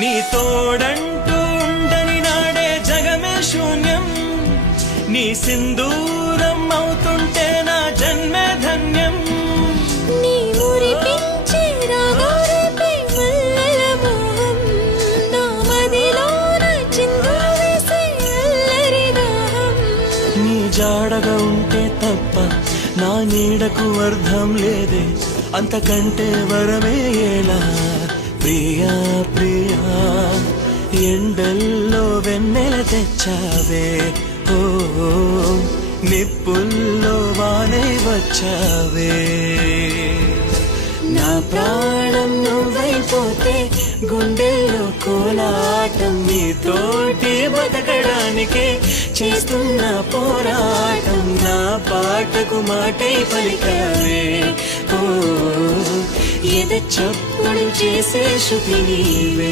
నీ తోడంటూ ఉండని నాడే జగమే శూన్యం, నీ సింధూరం అవుతుంటే నా జన్మే ధన్యం. నీ మురిపించే రాగాలపై మల్లెల మోహం, నా మదిలోన చిందులు వేసే అల్లరి దాహం. నీ జాడగా ఉంటే తప్ప నా నీడకు అర్థం లేదే, అంతకంటే వరమే ఎలా ప్రియా ప్రియా. ఎండల్లో వెన్నెల తెచ్చావే, ఓ నిప్పుల్లో వానే వచ్చావే. నా ప్రాణం నువ్వైపోతే గుండెల్లో కోలాటం, నీతోటి బతకడానికే చేస్తున్న పోరాటం. నా పాటకు మాటై పలికావే, ఓ ఎద చప్పుడు చేసే శృతి నీవే.